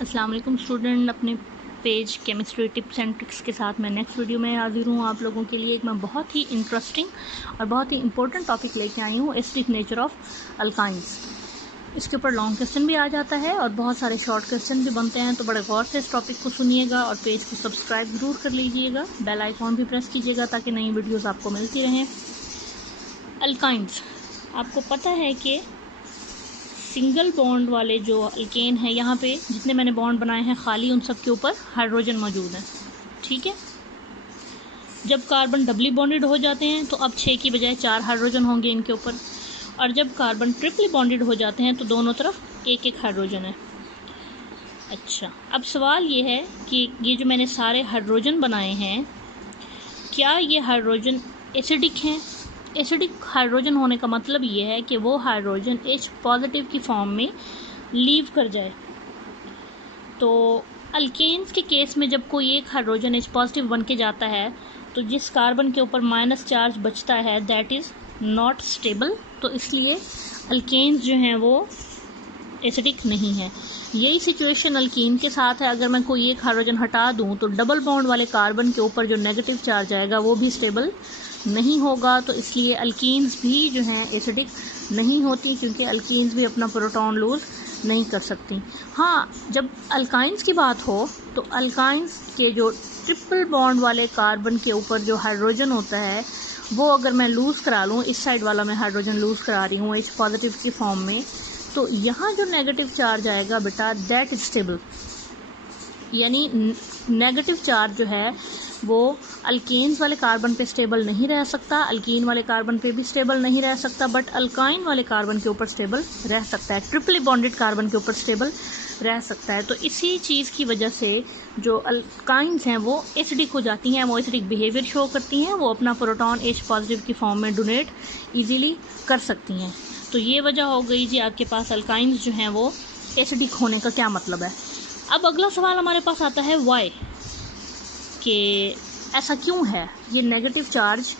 अस्सलाम वालेकुम स्टूडेंट, अपने page chemistry tips and tricks के साथ मैं नेक्स्ट वीडियो में हाजिर हूँ आप लोगों के लिए। मैं बहुत ही इंटरेस्टिंग और बहुत ही इंपॉर्टेंट टॉपिक लेके आई हूँ, एसिडिक नेचर ऑफ अल्काइंस। इसके ऊपर लॉन्ग क्वेश्चन भी आ जाता है और बहुत सारे शॉर्ट क्वेश्चन भी बनते हैं, तो बड़े गौर से इस टॉपिक को सुनिएगा और पेज को सब्सक्राइब ज़रूर कर लीजिएगा। बेल आइकॉन भी प्रेस कीजिएगा ताकि नई वीडियोज़ आपको मिलती रहें। अल्काइंस, आपको पता है कि सिंगल बॉन्ड वाले जो अल्केन है, यहाँ पे जितने मैंने बॉन्ड बनाए हैं खाली उन सब के ऊपर हाइड्रोजन मौजूद है। ठीक है, जब कार्बन डबली बॉन्डेड हो जाते हैं तो अब 6 की बजाय 4 हाइड्रोजन होंगे इनके ऊपर, और जब कार्बन ट्रिपली बॉन्डेड हो जाते हैं तो दोनों तरफ एक एक हाइड्रोजन है। अच्छा, अब सवाल ये है कि ये जो मैंने सारे हाइड्रोजन बनाए हैं, क्या ये हाइड्रोजन एसिडिक हैं? एसिडिक हाइड्रोजन होने का मतलब ये है कि वो हाइड्रोजन H पॉजिटिव की फॉर्म में लीव कर जाए। तो अल्केन्स के केस में जब कोई एक हाइड्रोजन H पॉजिटिव बन के जाता है तो जिस कार्बन के ऊपर माइनस चार्ज बचता है दैट इज़ नॉट स्टेबल, तो इसलिए अल्केन्स जो हैं वो एसिडिक नहीं है। यही सिचुएशन अल्कीन के साथ है। अगर मैं कोई एक हाइड्रोजन हटा दूं तो डबल बॉन्ड वाले कार्बन के ऊपर जो नेगेटिव चार्ज आएगा वो भी स्टेबल नहीं होगा, तो इसलिए अल्कीन्स भी जो हैं एसिडिक नहीं होती, क्योंकि अल्कीन्स भी अपना प्रोटॉन लूज़ नहीं कर सकती। हाँ, जब अल्काइंस की बात हो तो अल्काइंस के जो ट्रिपल बॉन्ड वाले कार्बन के ऊपर जो हाइड्रोजन होता है वो अगर मैं लूज़ करा लूँ, इस साइड वाला मैं हाइड्रोजन लूज़ करा रही हूँ H पॉजिटिव की फॉर्म में, तो यहाँ जो नेगेटिव चार्ज आएगा बेटा दैट इज स्टेबल। यानी नेगेटिव चार्ज जो है वो अल्केन्स वाले कार्बन पे स्टेबल नहीं रह सकता, अल्कीन वाले कार्बन पे भी स्टेबल नहीं रह सकता, बट अल्काइन वाले कार्बन के ऊपर स्टेबल रह सकता है, ट्रिपली बॉन्डेड कार्बन के ऊपर स्टेबल रह सकता है। तो इसी चीज़ की वजह से जो अल्काइंस हैं वो एसिडिक हो जाती हैं, वो एसिडिक बिहेवियर शो करती हैं, वो अपना प्रोटॉन H पॉजिटिव की फॉर्म में डोनेट ईजीली कर सकती हैं। तो ये वजह हो गई जी आपके पास अल्काइंस जो हैं वो एसिडिक होने का क्या मतलब है। अब अगला सवाल हमारे पास आता है वाई, कि ऐसा क्यों है, ये नेगेटिव चार्ज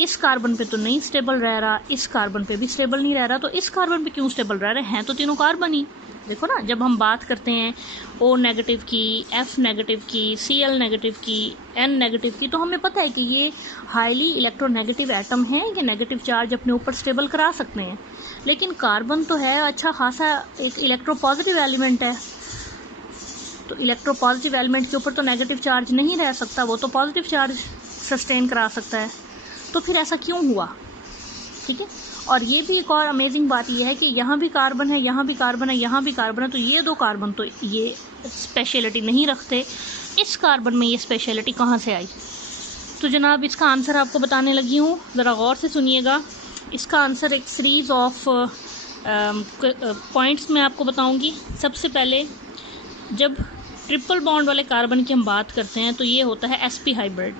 इस कार्बन पे तो नहीं स्टेबल रह रहा, इस कार्बन पे भी स्टेबल नहीं रह रहा, तो इस कार्बन पे क्यों स्टेबल रह रहे हैं? तो तीनों कार्बन ही। देखो ना, जब हम बात करते हैं O नेगेटिव की, F नेगेटिव की, Cl नेगेटिव की, N नेगेटिव की, तो हमें पता है कि ये हाईली इलेक्ट्रोनेगेटिव एटम हैं, ये नेगेटिव चार्ज अपने ऊपर स्टेबल करा सकते हैं। लेकिन कार्बन तो है अच्छा खासा एक इलेक्ट्रोपॉजिटिव एलिमेंट है, तो इलेक्ट्रोपॉजिटिव एलिमेंट के ऊपर तो नेगेटिव चार्ज नहीं रह सकता, वो तो पॉजिटिव चार्ज सस्टेन करा सकता है। तो फिर ऐसा क्यों हुआ? ठीक है, और ये भी एक और अमेजिंग बात ये है कि यहाँ भी कार्बन है, यहाँ भी कार्बन है, यहाँ भी कार्बन है, तो ये दो कार्बन तो ये स्पेशलिटी नहीं रखते, इस कार्बन में ये स्पेशलिटी कहाँ से आई? तो जनाब इसका आंसर आपको बताने लगी हूँ, ज़रा गौर से सुनिएगा। इसका आंसर एक सीरीज़ ऑफ पॉइंट्स में आपको बताऊँगी। सबसे पहले, जब ट्रिपल बॉन्ड वाले कार्बन की हम बात करते हैं तो ये होता है sp हाइब्रिड।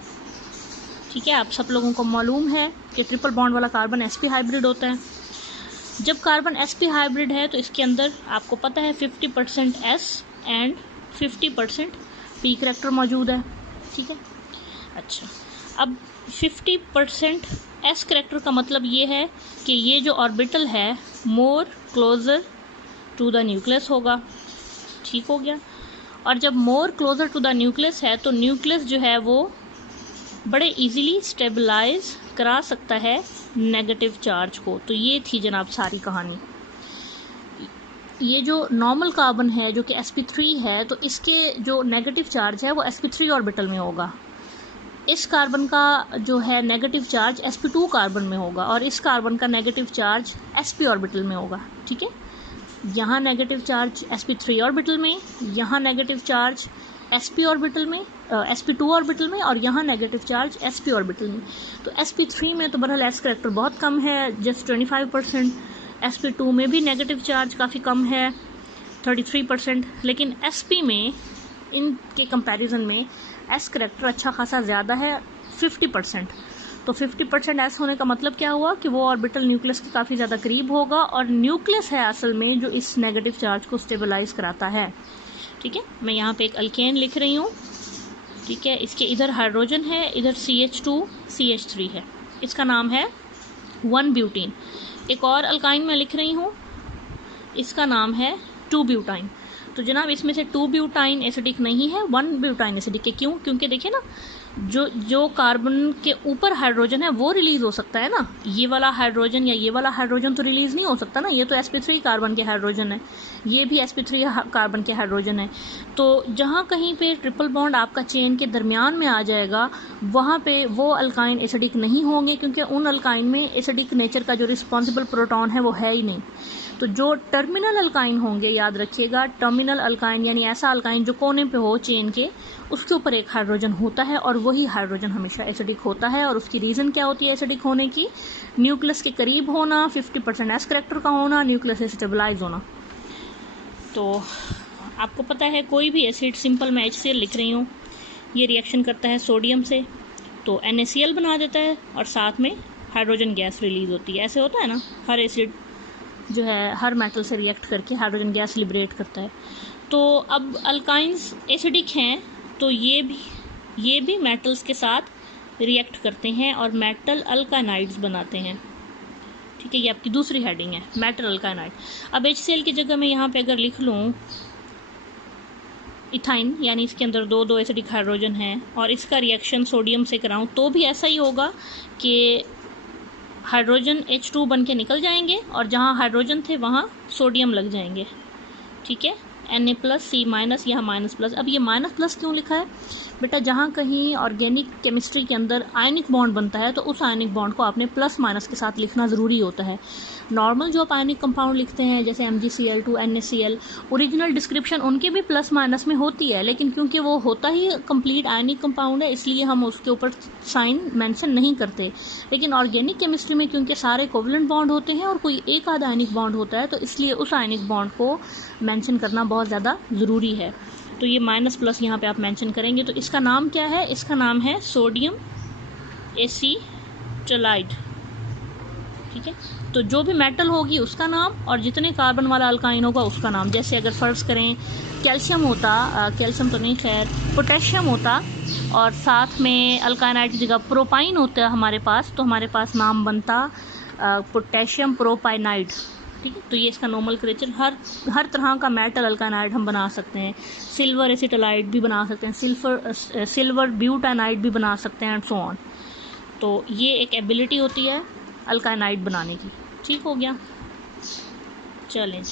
ठीक है, आप सब लोगों को मालूम है कि ट्रिपल बॉन्ड वाला कार्बन sp हाइब्रिड होता है। जब कार्बन sp हाइब्रिड है तो इसके अंदर आपको पता है 50% s एंड 50% p करैक्टर मौजूद है। ठीक है, अच्छा, अब 50% s करैक्टर का मतलब ये है कि ये जो ऑर्बिटल है मोर क्लोज़र टू द न्यूक्लियस होगा। ठीक हो गया, और जब मोर क्लोज़र टू द न्यूक्लियस है तो न्यूक्लियस जो है वो बड़े इजीली स्टेबलाइज करा सकता है नेगेटिव चार्ज को। तो ये थी जनाब सारी कहानी। ये जो नॉर्मल कार्बन है जो कि sp3 है, तो इसके जो नेगेटिव चार्ज है वो sp3 ऑर्बिटल में होगा। इस कार्बन का जो है नेगेटिव चार्ज sp2 कार्बन में होगा, और इस कार्बन का नेगेटिव चार्ज sp ऑर्बिटल में होगा। ठीक है, यहाँ नेगेटिव चार्ज sp3 ऑर्बिटल में, यहाँ नेगेटिव चार्ज sp ऑर्बिटल में, sp2 ऑर्बिटल में, और यहाँ नेगेटिव चार्ज sp ऑर्बिटल में। तो sp3 में तो बहरहाल s करैक्टर बहुत कम है, जस्ट 25%। sp2 में भी नेगेटिव चार्ज काफ़ी कम है, 33%। लेकिन sp में इनके कंपैरिजन में s करैक्टर अच्छा खासा ज़्यादा है, 50%। तो 50% एस होने का मतलब क्या हुआ कि वो ऑर्बिटल न्यूक्लियस के काफ़ी ज़्यादा करीब होगा, और न्यूक्लियस है असल में जो इस नेगेटिव चार्ज को स्टेबलाइज कराता है। ठीक है, मैं यहाँ पे एक अल्केन लिख रही हूँ। ठीक है, इसके इधर हाइड्रोजन है, इधर CH2 CH3 है, इसका नाम है 1-ब्यूटीन। एक और अल्काइन मैं लिख रही हूँ, इसका नाम है 2-ब्यूटाइन। तो जनाब इसमें से 2 ब्यूटाइन एसिडिक नहीं है, 1 ब्यूटाइन एसिडिक है। क्यों? क्योंकि देखिए ना, जो कार्बन के ऊपर हाइड्रोजन है वो रिलीज हो सकता है ना, ये वाला हाइड्रोजन या ये वाला हाइड्रोजन तो रिलीज नहीं हो सकता ना। ये तो sp3 कार्बन के हाइड्रोजन है, ये भी sp3 कार्बन के हाइड्रोजन है। तो जहाँ कहीं पे ट्रिपल बॉन्ड आपका चेन के दरमियान में आ जाएगा, वहाँ पे वो अल्काइन एसिडिक नहीं होंगे, क्योंकि उन अल्काइन में एसिडिक नेचर का जो रिस्पॉन्सिबल प्रोटॉन है वो है ही नहीं। तो जो टर्मिनल अल्काइन होंगे, याद रखिएगा, टर्मिनल अल्काइन यानी ऐसा अल्काइन जो कोने पे हो चेन के, उसके ऊपर एक हाइड्रोजन होता है और वही हाइड्रोजन हमेशा एसिडिक होता है। और उसकी रीज़न क्या होती है एसिडिक होने की? न्यूक्लियस के करीब होना, 50% एस करैक्टर का होना, न्यूक्लियस से स्टेबलाइज होना। तो आपको पता है कोई भी एसिड, सिंपल मैं HCl लिख रही हूँ, ये रिएक्शन करता है सोडियम से तो NaCl बना देता है और साथ में हाइड्रोजन गैस रिलीज होती है। ऐसे होता है ना, हर एसिड जो है हर मेटल से रिएक्ट करके हाइड्रोजन गैस लिबरेट करता है। तो अब अल्काइंस एसिडिक हैं तो ये भी मेटल्स के साथ रिएक्ट करते हैं और मेटल अल्कानाइड्स बनाते हैं। ठीक है, ये आपकी दूसरी हेडिंग है, मेटल अल्कानाइड। अब HCl की जगह मैं यहाँ पे अगर लिख लूँ इथाइन, यानी इसके अंदर दो एसिडिक हाइड्रोजन हैं और इसका रिएक्शन सोडियम से कराऊँ तो भी ऐसा ही होगा कि हाइड्रोजन H2 बन के निकल जाएंगे और जहाँ हाइड्रोजन थे वहाँ सोडियम लग जाएंगे। ठीक है, Na+C- यहाँ माइनस+। अब ये माइनस+ क्यों लिखा है बेटा? जहाँ कहीं ऑर्गेनिक केमिस्ट्री के अंदर आयनिक बॉन्ड बनता है तो उस आयनिक बॉन्ड को आपने प्लस माइनस के साथ लिखना ज़रूरी होता है। नॉर्मल जो आप आयनिक कंपाउंड लिखते हैं जैसे MgCl2 NaCl, ओरिजिनल डिस्क्रिप्शन उनके भी प्लस माइनस में होती है, लेकिन क्योंकि वो होता ही कंप्लीट आयनिक कंपाउंड है इसलिए हम उसके ऊपर साइन मेंशन नहीं करते। लेकिन ऑर्गेनिक केमिस्ट्री में क्योंकि सारे कोवलेंट बॉन्ड होते हैं और कोई एक आधा आयनिक बॉन्ड होता है तो इसलिए उस आयनिक बॉन्ड को मेंशन करना बहुत ज़्यादा ज़रूरी है। तो ये माइनस+ यहाँ पे आप मेंशन करेंगे। तो इसका नाम क्या है? इसका नाम है सोडियम एसीटलाइड। ठीक है, तो जो भी मेटल होगी उसका नाम और जितने कार्बन वाला अल्काइन होगा उसका नाम। जैसे अगर फ़र्ज़ करें कैल्शियम होता, कैल्शियम तो नहीं खैर, पोटेशियम होता और साथ में अल्काइनाइड की जगह प्रोपाइन होता हमारे पास, तो हमारे पास नाम बनता पोटेशियम प्रोपाइनाइड। ठीक है, तो ये इसका नोमेनक्लेचर। हर तरह का मेटल अल्काइनाइड हम बना सकते हैं। सिल्वर एसिटलाइड भी बना सकते हैं, सिल्वर ब्यूटानाइड भी बना सकते हैं एंड सो ऑन। तो ये एक एबिलिटी होती है अल्काइनाइड बनाने की। ठीक हो गया, चलें।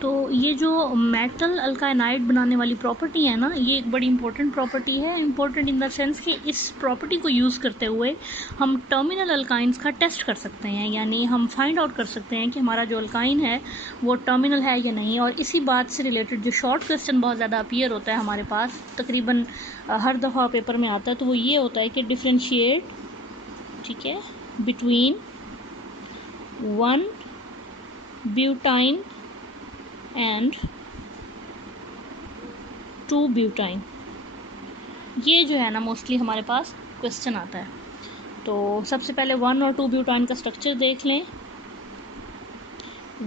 तो ये जो मेटल अल्काइनाइड बनाने वाली प्रॉपर्टी है ना, ये एक बड़ी इंपॉर्टेंट प्रॉपर्टी है। इंपॉर्टेंट इन द सेंस कि इस प्रॉपर्टी को यूज़ करते हुए हम टर्मिनल अल्काइंस का टेस्ट कर सकते हैं, यानी हम फाइंड आउट कर सकते हैं कि हमारा जो अल्काइन है वो टर्मिनल है या नहीं। और इसी बात से रिलेटेड जो शॉर्ट क्वेश्चन बहुत ज़्यादा अपीयर होता है हमारे पास, तकरीबन हर दफ़ा पेपर में आता है, तो वो ये होता है कि डिफ्रेंशिएट, ठीक है, बिटवीन 1 ब्यूटाइन एंड 2 ब्यूटाइन। ये जो है ना मोस्टली हमारे पास क्वेश्चन आता है। तो सबसे पहले 1 और 2 ब्यूटाइन का स्ट्रक्चर देख लें।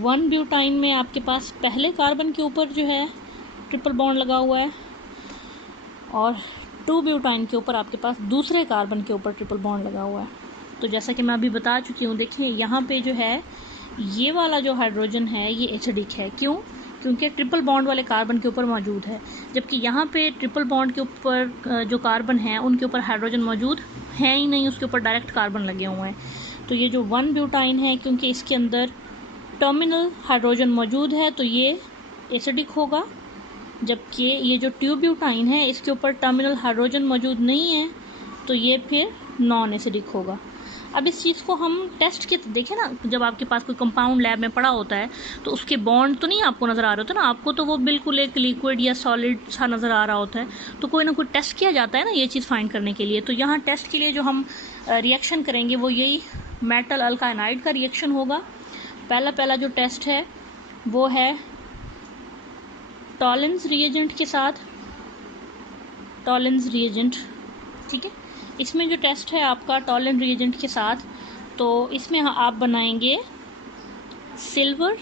1 ब्यूटाइन में आपके पास पहले कार्बन के ऊपर जो है ट्रिपल बॉन्ड लगा हुआ है और 2 ब्यूटाइन के ऊपर आपके पास दूसरे कार्बन के ऊपर ट्रिपल बॉन्ड लगा हुआ है। तो जैसा कि मैं अभी बता चुकी हूँ, देखिए यहाँ पे जो है ये वाला जो हाइड्रोजन है ये एसिडिक है। क्यों? क्योंकि ट्रिपल बॉन्ड वाले कार्बन के ऊपर मौजूद है, जबकि यहाँ पे ट्रिपल बॉन्ड के ऊपर जो कार्बन है उनके ऊपर हाइड्रोजन मौजूद है ही नहीं, उसके ऊपर डायरेक्ट कार्बन लगे हुए हैं। तो ये जो 1 ब्यूटाइन है, क्योंकि इसके अंदर टर्मिनल हाइड्रोजन मौजूद है तो ये एसिडिक होगा, जबकि ये जो 2 ब्यूटाइन है इसके ऊपर टर्मिनल हाइड्रोजन मौजूद नहीं है तो ये फिर नॉन एसिडिक होगा। अब इस चीज़ को हम टेस्ट के देखें ना, जब आपके पास कोई कंपाउंड लैब में पड़ा होता है तो उसके बॉन्ड तो नहीं आपको नज़र आ रहे होते ना, आपको तो वो बिल्कुल एक लिक्विड या सॉलिड सा नज़र आ रहा होता है। तो कोई ना कोई टेस्ट किया जाता है ना ये चीज़ फाइंड करने के लिए। तो यहाँ टेस्ट के लिए जो हम रिएक्शन करेंगे वो यही मेटल अल्काइनाइड का रिएक्शन होगा। पहला जो टेस्ट है वो है टॉलेंस रिएजेंट के साथ, टॉलेंस रिएजेंट। ठीक है, इसमें जो टेस्ट है आपका टॉलेंस रिएजेंट के साथ, तो इसमें आप बनाएंगे सिल्वर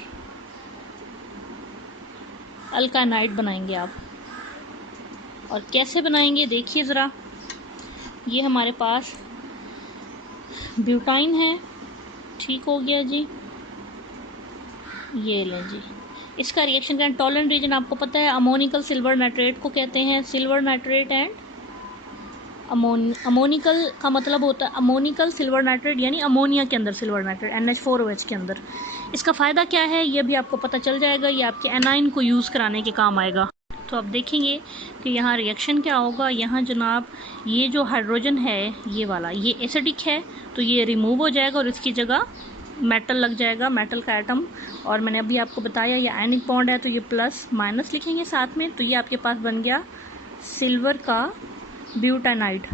अल्काइनाइड बनाएंगे आप। और कैसे बनाएंगे देखिए ज़रा, ये हमारे पास ब्यूटाइन है, ठीक हो गया जी, ये लें जी, इसका रिएक्शन का टॉलरेंट रीजन आपको पता है, अमोनिकल सिल्वर नाइट्रेट को कहते हैं सिल्वर नाइट्रेट एंड अमोनिकल का मतलब होता है अमोनिकल सिल्वर नाइट्रेट यानी अमोनिया के अंदर सिल्वर नाइट्रेट NH4OH के अंदर। इसका फ़ायदा क्या है ये भी आपको पता चल जाएगा, ये आपके एनाइन को यूज़ कराने के काम आएगा। तो आप देखेंगे कि यहाँ रिएक्शन क्या होगा, यहाँ जनाब ये जो हाइड्रोजन है ये वाला ये एसिडिक है तो ये रिमूव हो जाएगा और इसकी जगह मेटल लग जाएगा, मेटल का एटम। और मैंने अभी आपको बताया ये आयनिक बॉन्ड है तो ये प्लस माइनस लिखेंगे साथ में, तो ये आपके पास बन गया सिल्वर का ब्यूटानाइड।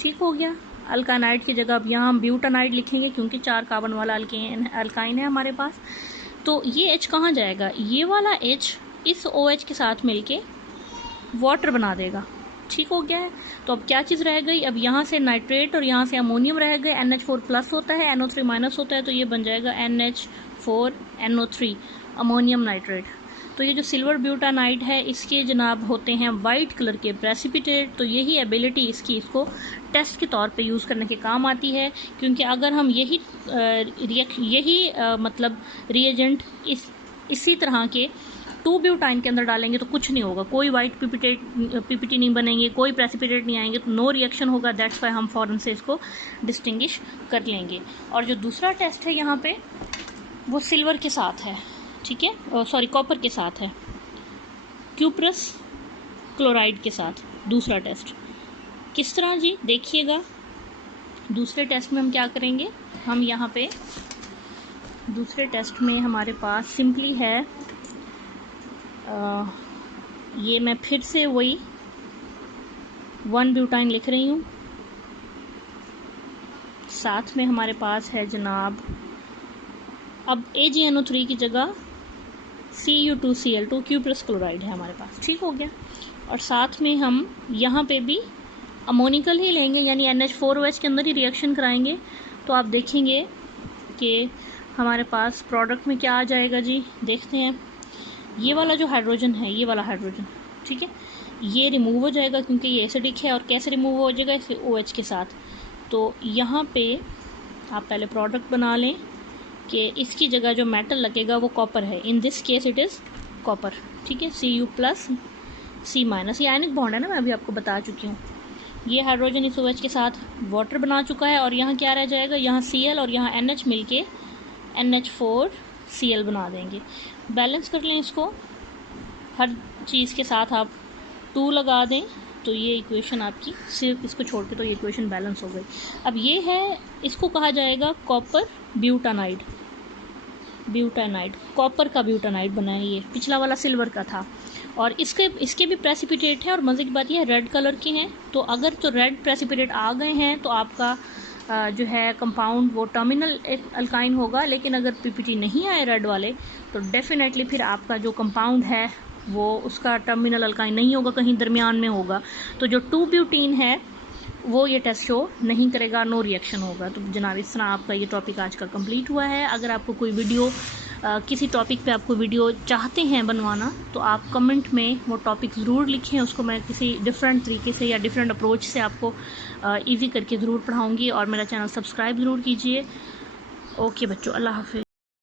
ठीक हो गया। अल्कानाइड की जगह अब यहाँ हम ब्यूटानाइड लिखेंगे क्योंकि 4 कार्बन वाला अल्काइन है हमारे पास। तो ये H कहाँ जाएगा, ये वाला H इस OH के साथ मिलके वाटर बना देगा। ठीक हो गया है। तो अब क्या चीज़ रह गई, अब यहाँ से नाइट्रेट और यहाँ से अमोनियम रह गए, NH4 प्लस होता है NO3 माइनस होता है तो ये बन जाएगा NH4NO3 अमोनियम नाइट्रेट। तो ये जो सिल्वर ब्यूटानाइड है इसके जनाब होते हैं वाइट कलर के प्रेसिपिटेट। तो यही एबिलिटी इसकी इसको टेस्ट के तौर पे यूज़ करने के काम आती है, क्योंकि अगर हम मतलब रिएजेंट इसी तरह के 2 ब्यूटाइन के अंदर डालेंगे तो कुछ नहीं होगा, कोई वाइट पीपीटी नहीं बनेंगे, कोई प्रेसिपिटेट नहीं आएंगे, तो नो रिएक्शन होगा। दैट्स वाई हम फ़ौरन से इसको डिस्टिंग्विश कर लेंगे। और जो दूसरा टेस्ट है यहाँ पे वो सिल्वर के साथ है, ठीक है, सॉरी कॉपर के साथ है, क्यूप्रस क्लोराइड के साथ दूसरा टेस्ट। किस तरह जी, देखिएगा। दूसरे टेस्ट में हम क्या करेंगे, हम यहाँ पे दूसरे टेस्ट में हमारे पास सिंपली है ये मैं फिर से वही 1 ब्यूटाइन लिख रही हूँ, साथ में हमारे पास है जनाब अब AgNO3 की जगह Cu2Cl2 क्यूप्रस क्लोराइड है हमारे पास। ठीक हो गया। और साथ में हम यहाँ पे भी अमोनिकल ही लेंगे यानी NH4OH के अंदर ही रिएक्शन कराएंगे। तो आप देखेंगे कि हमारे पास प्रोडक्ट में क्या आ जाएगा जी, देखते हैं। ये वाला जो हाइड्रोजन है, ये वाला हाइड्रोजन, ठीक है, ये रिमूव हो जाएगा क्योंकि ये एसिडिक है। और कैसे रिमूव हो जाएगा, इसे OH के साथ। तो यहाँ पे आप पहले प्रोडक्ट बना लें कि इसकी जगह जो मेटल लगेगा वो कॉपर है, in this case it is copper. ठीक है, Cu प्लस C माइनस, ये आयनिक बॉन्ड है ना, मैं अभी आपको बता चुकी हूँ। ये हाइड्रोजन इस OH के साथ वाटर बना चुका है और यहाँ क्या रह जाएगा, यहाँ Cl और यहाँ NH मिलके NH4Cl बना देंगे। बैलेंस कर लें इसको, हर चीज़ के साथ आप 2 लगा दें तो ये इक्वेशन आपकी सिर्फ इसको छोड़ के तो ये इक्वेशन बैलेंस हो गई। अब ये है, इसको कहा जाएगा कॉपर ब्यूटानाइड। कॉपर का ब्यूटानाइड बना है, ये पिछला वाला सिल्वर का था। और इसके भी प्रेसिपिटेट है और मज़े की बात यह है रेड कलर के हैं। तो अगर तो रेड प्रेसिपिटेट आ गए हैं तो आपका जो है कंपाउंड वो टर्मिनल अल्काइन होगा। लेकिन अगर पीपीटी नहीं आए रेड वाले तो डेफिनेटली फिर आपका जो कंपाउंड है वो उसका टर्मिनल अल्काइन नहीं होगा, कहीं दरमियान में होगा। तो जो 2 ब्यूटीन है वो ये टेस्ट शो नहीं करेगा, नो रिएक्शन होगा। तो जनाब इस तरह आपका ये टॉपिक आज का कंप्लीट हुआ है। अगर आपको कोई वीडियो किसी टॉपिक पे आपको वीडियो चाहते हैं बनवाना तो आप कमेंट में वो टॉपिक ज़रूर लिखें, उसको मैं किसी डिफरेंट तरीके से या डिफरेंट अप्रोच से आपको इजी करके ज़रूर पढ़ाऊँगी। और मेरा चैनल सब्सक्राइब ज़रूर कीजिए। ओके बच्चों, अल्लाह हाफिज़।